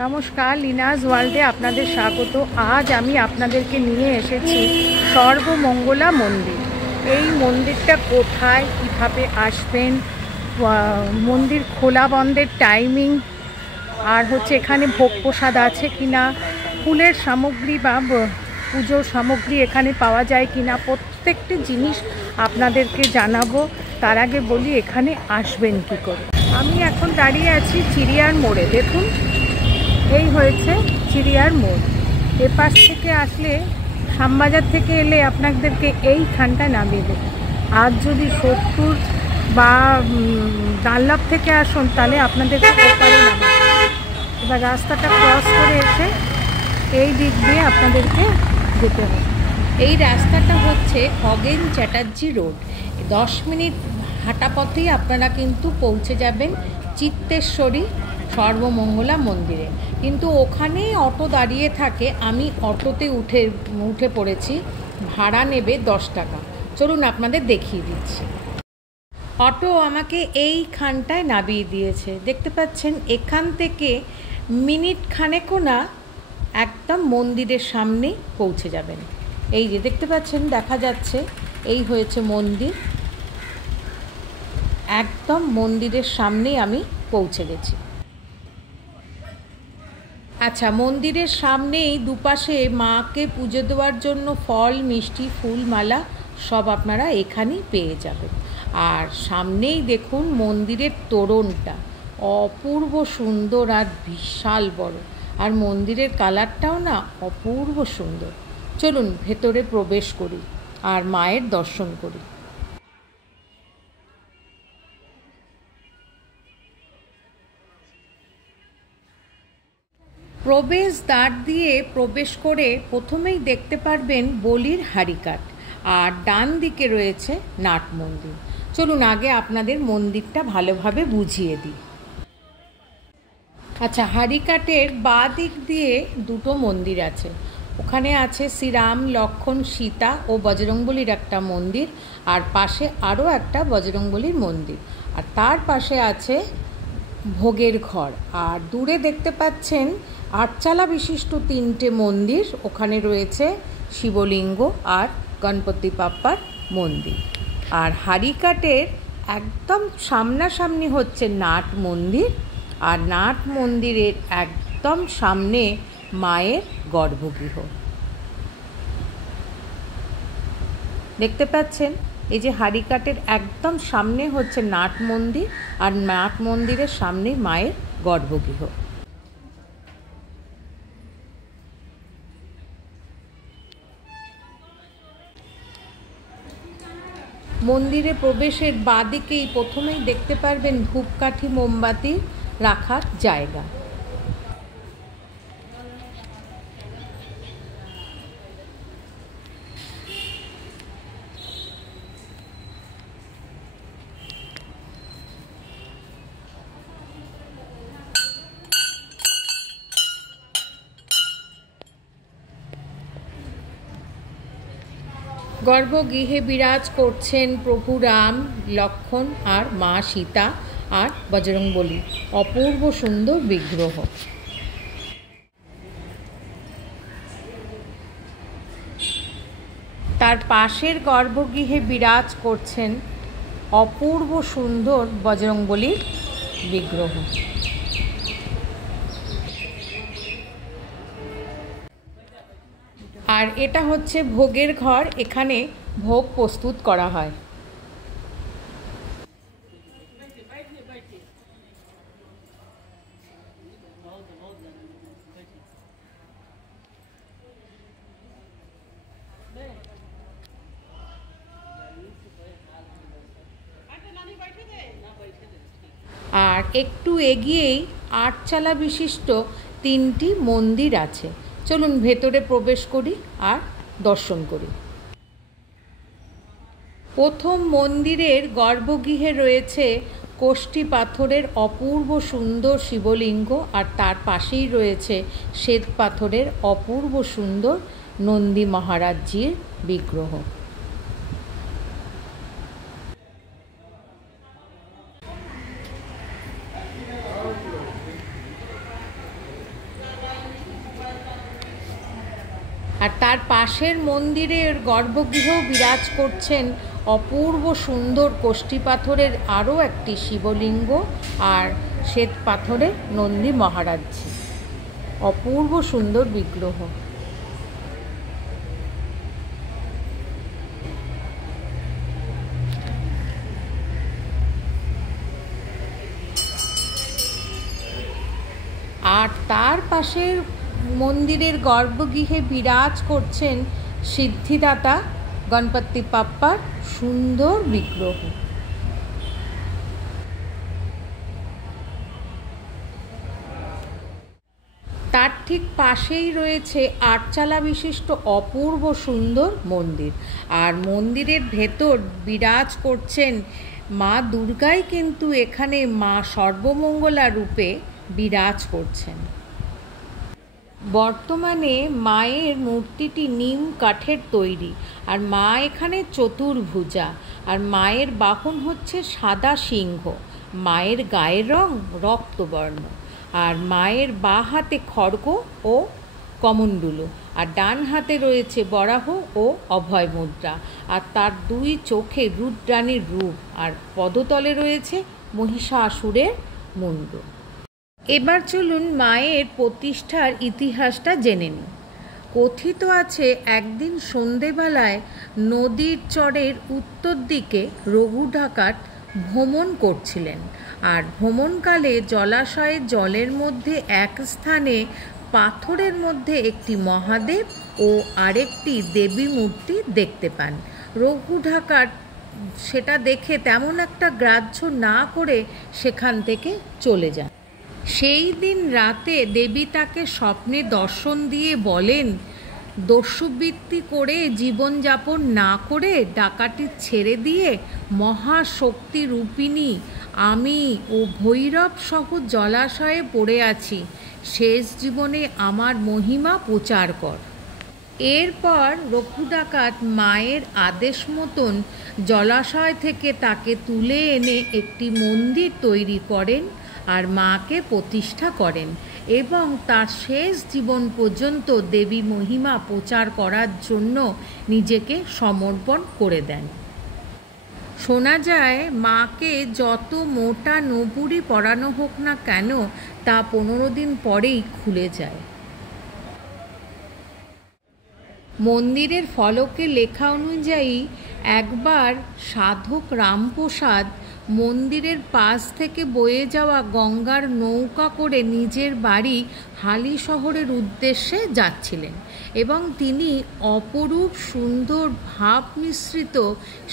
নমস্কার, লিনাস ওয়ার্ল্ডে আপনাদের স্বাগত। আজ আমি আপনাদেরকে নিয়ে এসেছি সর্বমঙ্গলা মন্দির। এই মন্দিরটা কোথায়, কিভাবে আসবেন, মন্দির খোলা বন্ধের টাইমিং, আর এখানে ভোগ প্রসাদ আছে কিনা, ফুলের সামগ্রী বা পুজোর সামগ্রী এখানে পাওয়া যায় কিনা, প্রত্যেকটি জিনিস আপনাদেরকে জানাবো। তার আগে বলি এখানে আসবেন কি করে। আমি এখন দাঁড়িয়ে আছি চিড়িয়ার মোড়ে। দেখুন, এই হয়েছে চিড়িয়ার মোড়। এপাশ থেকে আসলে শ্যামবাজার থেকে এলে আপনাদেরকে এইখানটায় নামিয়ে দেবে। আর যদি সোদপুর বা ডানলপ থেকে আসুন তাহলে আপনাদেরকে ওপারে নামাবে। এবার রাস্তাটা ক্রস করে এসে এই দিক দিয়ে আপনাদেরকে যেতে হবে। এই রাস্তাটা হচ্ছে খগেন চ্যাটার্জি রোড। 10 মিনিট হাঁটা পথেই আপনারা কিন্তু পৌঁছে যাবেন চিত্তেশ্বরী সর্বমঙ্গলা মন্দিরে। কিন্তু ওখানেই অটো দাঁড়িয়ে থাকে। আমি অটোতে উঠে পড়েছি। ভাড়া নেবে 10 টাকা। চলুন আপনাদের দেখিয়ে দিচ্ছি। অটো আমাকে এইখানটায় নামিয়ে দিয়েছে। দেখতে পাচ্ছেন, এখান থেকে মিনিট খানেকও না, একদম মন্দিরের সামনেই পৌঁছে যাবেন। এই যে দেখতে পাচ্ছেন, দেখা যাচ্ছে এই হয়েছে মন্দির। একদম মন্দিরের সামনেই আমি পৌঁছে গেছি। আচ্ছা, মন্দিরের সামনেই দুপাশে মাকে পুজো দেওয়ার জন্য ফল, মিষ্টি, ফুল, মালা সব আপনারা এখানেই পেয়ে যাবেন। আর সামনেই দেখুন মন্দিরের তোরণটা অপূর্ব সুন্দর আর বিশাল বড়। আর মন্দিরের কালারটাও না অপূর্ব সুন্দর। চলুন ভেতরে প্রবেশ করি আর মায়ের দর্শন করি। প্রবেশদ্বার দিয়ে প্রবেশ করে প্রথমেই দেখতে পারবেন বলির হাড়িকাঠ, আর ডান দিকে রয়েছে নাট মন্দির। চলুন আগে আপনাদের মন্দিরটা ভালোভাবে বুঝিয়ে দিই। আচ্ছা, হাড়িকাঠের বাঁ দিক দিয়ে দুটো মন্দির আছে। ওখানে আছে শ্রীরাম, লক্ষ্মণ, সীতা ও বজরংবলীর একটা মন্দির, আর পাশে আরও একটা বজরংবলীর মন্দির, আর তার পাশে আছে ভোগের ঘর। আর দূরে দেখতে পাচ্ছেন আটচালা বিশিষ্ট 3টে মন্দির। ওখানে রয়েছে শিবলিঙ্গ আর গণপতি বাপ্পার মন্দির। আর হাড়িকাঠের একদম সামনাসামনি হচ্ছে নাট মন্দির, আর নাট মন্দিরের একদম সামনে মায়ের গর্ভগৃহ। দেখতে পাচ্ছেন, এই যে হাড়িকাঠের একদম সামনে হচ্ছে নাট মন্দির, আর নাট মন্দিরের সামনে মায়ের গর্ভগৃহ। মন্দিরে প্রবেশের বাঁদিকেই প্রথমেই দেখতে পারবেন ধূপকাঠি, মোমবাতি রাখার জায়গা। গর্ভগৃহে বিরাজ করছেন প্রভু রাম, লক্ষ্মণ আর মা সীতা আর বজরংবলী। অপূর্ব সুন্দর বিগ্রহ। তার পাশের গর্ভগৃহে বিরাজ করছেন অপূর্ব সুন্দর বজরংবলীর বিগ্রহ। আর এটা হচ্ছে ভোগের ঘর। এখানে ভোগ প্রস্তুত করা হয়। আর একটু এগিয়েই আটচালা বিশিষ্ট 3টি মন্দির আছে। চলুন ভেতরে প্রবেশ করি আর দর্শন করি। প্রথম মন্দিরের গর্ভগৃহে রয়েছে কোষ্ঠী পাথরের অপূর্ব সুন্দর শিবলিঙ্গ, আর তার পাশেই রয়েছে শ্বেত পাথরের অপূর্ব সুন্দর নন্দী মহারাজজির বিগ্রহ। আর তার পাশের মন্দিরের গর্ভগৃহ বিরাজ করছেন অপূর্ব সুন্দর কোষ্ঠী পাথরের আরও একটি শিবলিঙ্গ আর শ্বেত পাথরের নন্দী মহারাজজি। অপূর্ব সুন্দর বিগ্রহ। আর তার পাশের মন্দিরের গর্ভগৃহে বিরাজ করছেন সিদ্ধিদাতা গণপতি বাপ্পার সুন্দর বিগ্রহ। তার ঠিক পাশেই রয়েছে আটচালা বিশিষ্ট অপূর্ব সুন্দর মন্দির। আর মন্দিরের ভেতর বিরাজ করছেন মা দুর্গাই, কিন্তু এখানে মা সর্বমঙ্গলা রূপে বিরাজ করছেন। বর্তমানে মায়ের মূর্তিটি নিম কাঠের তৈরি, আর মা এখানে চতুর্ভুজা, আর মায়ের বাহন হচ্ছে সাদা সিংহ। মায়ের গায়ের রং রক্তবর্ণ, আর মায়ের বাঁ হাতে খড়গ ও কমণ্ডলু, আর ডান হাতে রয়েছে বরাহ ও অভয় মুদ্রা, আর তার দুই চোখে রুদ্রাণীর রূপ, আর পদতলে রয়েছে মহিষাসুরের মুণ্ড। এবার চলুন মায়ের প্রতিষ্ঠার ইতিহাসটা জেনে নিই। কথিত আছে একদিন সন্ধেবেলায় নদীর চরের উত্তর দিকে রঘু ডাকাত ভ্রমণ করছিলেন, আর ভ্রমণকালে জলাশয়ের জলের মধ্যে এক স্থানে পাথরের মধ্যে একটি মহাদেব ও আরেকটি দেবী মূর্তি দেখতে পান। রঘু ডাকাত সেটা দেখে তেমন একটা গ্রাহ্য না করে সেখান থেকে চলে যান। সেই দিন রাতে দেবী তাকে স্বপ্নে দর্শন দিয়ে বলেন, দস্যুবৃত্তি করে জীবনযাপন না করে ডাকাতি ছেড়ে দিয়ে মহাশক্তি রূপিণী আমি ও ভৈরব সহ জলাশয়ে পড়ে আছি, শেষ জীবনে আমার মহিমা প্রচার কর। এরপর রঘু ডাকাত মায়ের আদেশ মতন জলাশয় থেকে তাকে তুলে এনে একটি মন্দির তৈরি করেন আর মাকে প্রতিষ্ঠা করেন, এবং তার শেষ জীবন পর্যন্ত দেবী মহিমা প্রচার করার জন্য নিজেকে সমর্পণ করে দেন। শোনা যায় মাকে যত মোটা নপুরি পরানো হোক না কেন, তা 15 দিন পরেই খুলে যায়। মন্দিরের ফলকে লেখা অনুযায়ী একবার সাধক রামপ্রসাদ মন্দিরের পাশ থেকে বয়ে যাওয়া গঙ্গার নৌকা করে নিজের বাড়ি হালি শহরের উদ্দেশ্যে যাচ্ছিলেন, এবং তিনি অপরূপ সুন্দর ভাব মিশ্রিত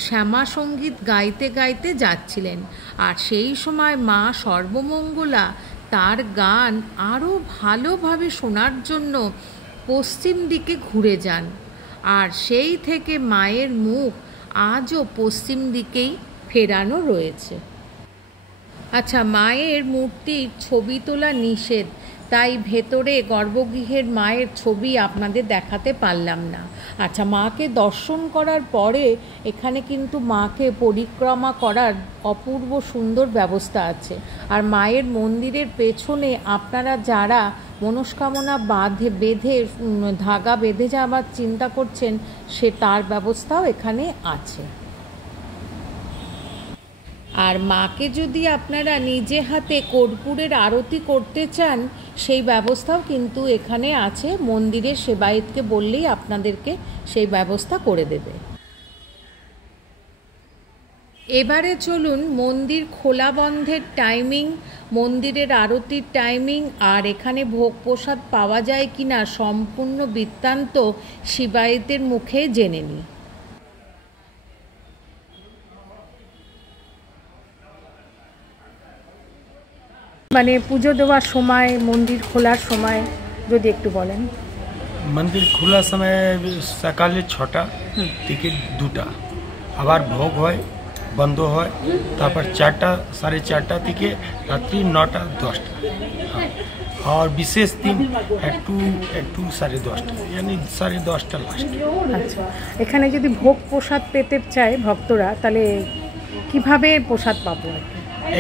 শ্যামা সঙ্গীত গাইতে গাইতে যাচ্ছিলেন। আর সেই সময় মা সর্বমঙ্গলা তার গান আরও ভালোভাবে শোনার জন্য পশ্চিম দিকে ঘুরে যান, আর সেই থেকে মায়ের মুখ আজও পশ্চিম দিকেই ফেরানো রয়েছে। আচ্ছা, মায়ের মূর্তির ছবি তোলা নিষেধ, তাই ভেতরে গর্ভগৃহের মায়ের ছবি আপনাদের দেখাতে পারলাম না। আচ্ছা, মাকে দর্শন করার পরে এখানে কিন্তু মাকে পরিক্রমা করার অপূর্ব সুন্দর ব্যবস্থা আছে। আর মায়ের মন্দিরের পেছনে আপনারা যারা মনস্কামনা বেঁধে ধাগা বেঁধে যাওয়ার চিন্তা করছেন, সে তার ব্যবস্থাও এখানে আছে। আর মাকে যদি আপনারা নিজে হাতে কর্পূরের আরতি করতে চান, সেই ব্যবস্থাও কিন্তু এখানে আছে। মন্দিরের সেবায়েতকে বললেই আপনাদেরকে সেই ব্যবস্থা করে দেবে। এবারে চলুন মন্দির খোলা বন্ধের টাইমিং, মন্দিরের আরতির টাইমিং, আর এখানে ভোগ প্রসাদ পাওয়া যায় কিনা সম্পূর্ণ বৃত্তান্ত সেবায়েতের মুখে জেনে নিই। মানে পুজো দেওয়ার সময়, মন্দির খোলার সময় যদি একটু বলেন। মন্দির খোলার সময় সকালে 6টা থেকে 2টা, আবার ভোগ হয়, বন্ধ হয়, তারপর 4টা 4:30 থেকে রাত্রি 9টা 10টা। আর বিশেষ দিন একটু 10:30, यानी 10:30 লাস্ট। আচ্ছা, এখানে যদি ভোগ প্রসাদ পেতে চায় ভক্তরা, তাহলে কিভাবে প্রসাদ পাবো?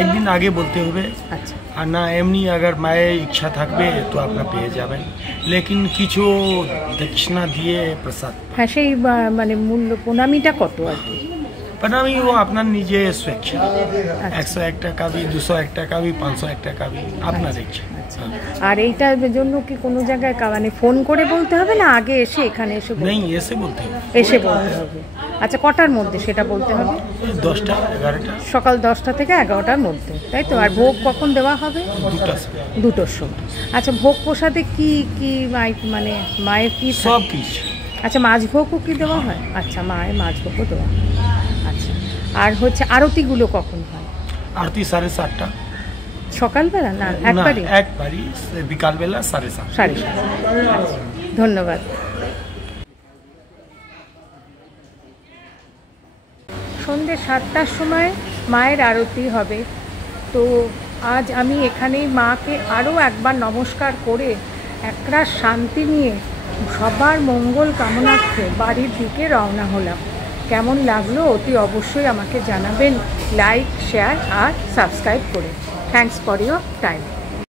একদিন আগে বলতে হবে। আচ্ছা আর না এমনি আগার মায়ের ইচ্ছা থাকবে তো আপনার পেয়ে যাবেন, লেকিন কিছু দক্ষিণা দিয়ে প্রসাদ। হ্যাঁ, সেই মানে মূল্য প্রণামীটা কত আর কি? প্রণামী ও আপনার নিজে স্বেচ্ছা, 101 টাকা বি, 201 টাকা বি, 501 টাকা বি, আপনার ইচ্ছা। আর এইটার জন্য কি কোনো জায়গায় মানে ফোন করে বলতে হবে না আগে এসে এখানে এসে? নেই, এসে বলতে হবে। এসে বলতে হবে। আচ্ছা, কটার মধ্যে সেটা বলতে হবে? 10টা 11টা, সকাল 10টা থেকে 11টার মধ্যে, তাই তো? আর ভোগ কখন দেওয়া হবে? 2টোর সময়। আচ্ছা, ভোগ প্রসাদে কি কি মানে মায়ের কি সব কিছু? আচ্ছা, মাছ ভোগও কি দেওয়া হয়? আচ্ছা, মায়ের মাছ ভোগও দেওয়া হয়। আচ্ছা, আর হচ্ছে আরতিগুলো কখন হয়? আরতি 7:30টা সকালবেলা না একবারই? একবারই বিকালবেলা 7:30। 7:30। আচ্ছা, ধন্যবাদ। সন্ধ্যে 7টার সময় মায়ের আরতি হবে। তো আজ আমি এখানেই মাকে আরও একবার নমস্কার করে একরাশ শান্তি নিয়ে সবার মঙ্গল কামনার্থে বাড়ির দিকে রওনা হলাম। কেমন লাগলো অতি অবশ্যই আমাকে জানাবেন, লাইক, শেয়ার আর সাবস্ক্রাইব করে। Thanks for your time.